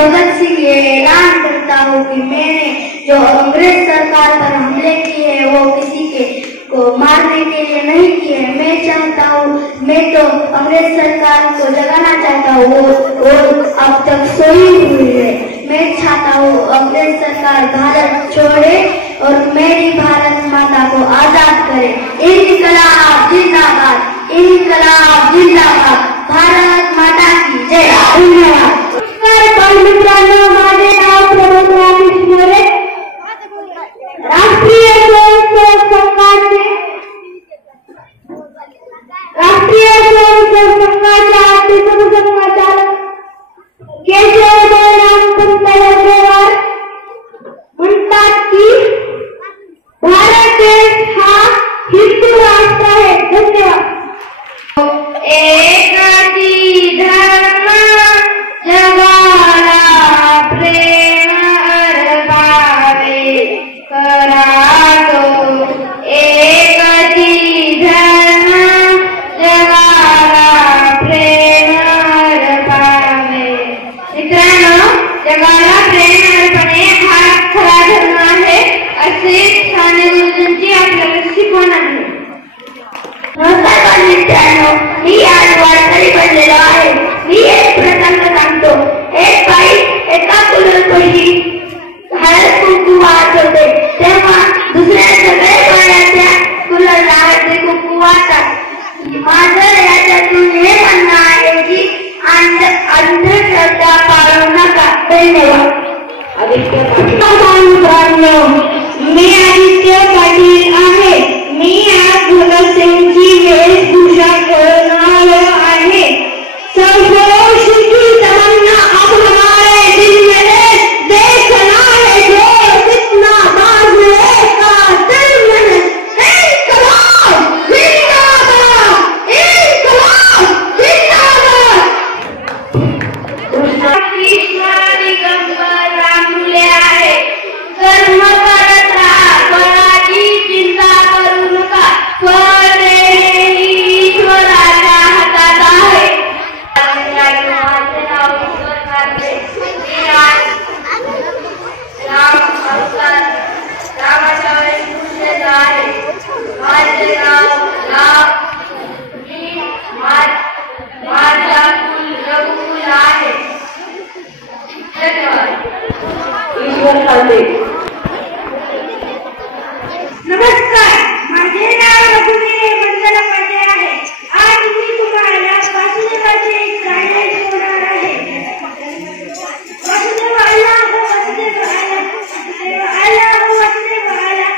भगत सिंह ये ऐलान करता हूँ कि मैंने जो अंग्रेज सरकार पर हमले किए वो किसी के को मारने के लिए नहीं किए। मैं चाहता हूँ, मैं तो अंग्रेज सरकार को जगाना चाहता हूँ, वो अब तक सोई हुई है। मैं चाहता हूँ अंग्रेज सरकार भारत छोड़े और मेरी भारत माता को आजाद करे। इनकलाब जिंदाबाद, इनकलाब जिंदाबाद, भारत माता की जय। धन्यवाद। मित्रांनो, माझे नाव प्रमोद राकेश मोरे, राष्ट्रीय स्वयंसेवक संघाचे अध्यक्ष संघाचालक केशव बळराम पंत लंगेवार म्हणतात की भारत देश हा हिंदू राष्ट्र आहे। धन्यवाद। एकाची धर्म जगाला प्रेम अर्पावे करातो, एकाची धर्म जगाला प्रेम अर्पावे। मित्रांनो, जगाला प्रेम अर्पणे हा खरा धर्म आहे असे साने गुरुजींची आपल्याला शिकवण आहे। नमस्कार मित्रांनो, मी आज वारकरी बनलेलो आहे। मी एक प्रसंग सांगतो। एक बाई एका कुलरपैकी हळद कुंकू वाहत होते, तेव्हा दुसऱ्या सगळे बायांच्या कुलरला हळदी कुंकू वाहतात। माझं याच्यातून हे म्हणणं आहे की अंधश्रद्धा पाळू नका। धन्यवाद। मित्रांनो, मी आदित्य पाटील आहे। मी आज भगत सिंगची वेशभूषा करून आलो आहे। नमस्कार, माझे नाव रघुवीर मंगल पांडे आहे। आज मी तुम्हाला वासुदेवाचे एक गाणे शिकवणार आहे। वासुदेव आला, वासुदेव आला, वासुदेव आला, वासुदेव आला,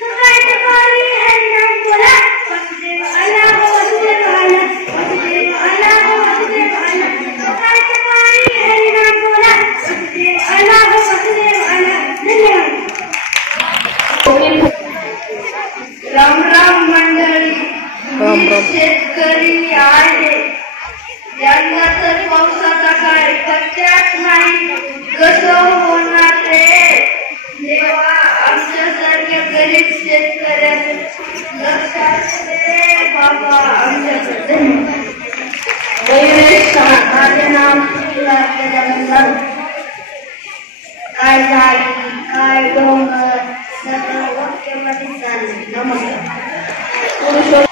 सकाळच्या काळी हरिनाम बोला। वासुदेव आला, वासुदेव आला, वासुदेव आला, वासुदेव आला, सकाळच्या काळी हरिनाम बोला। वासुदेव आला, वासुदेव आला। धन्यवाद। राम राम मंडळी, मी शेतकरी आहे। यंदा तर पावसाचा काय पत्त्याच नाही, कसं होणार रे देवा। आमच्यासारख्या गरीब शेतकऱ्यांना लक्षात दे बाबा आमच्याकडे। माझे नाव काय झाली काय डोंगर सगळं वाक्यामध्ये चालले। नमस्कार।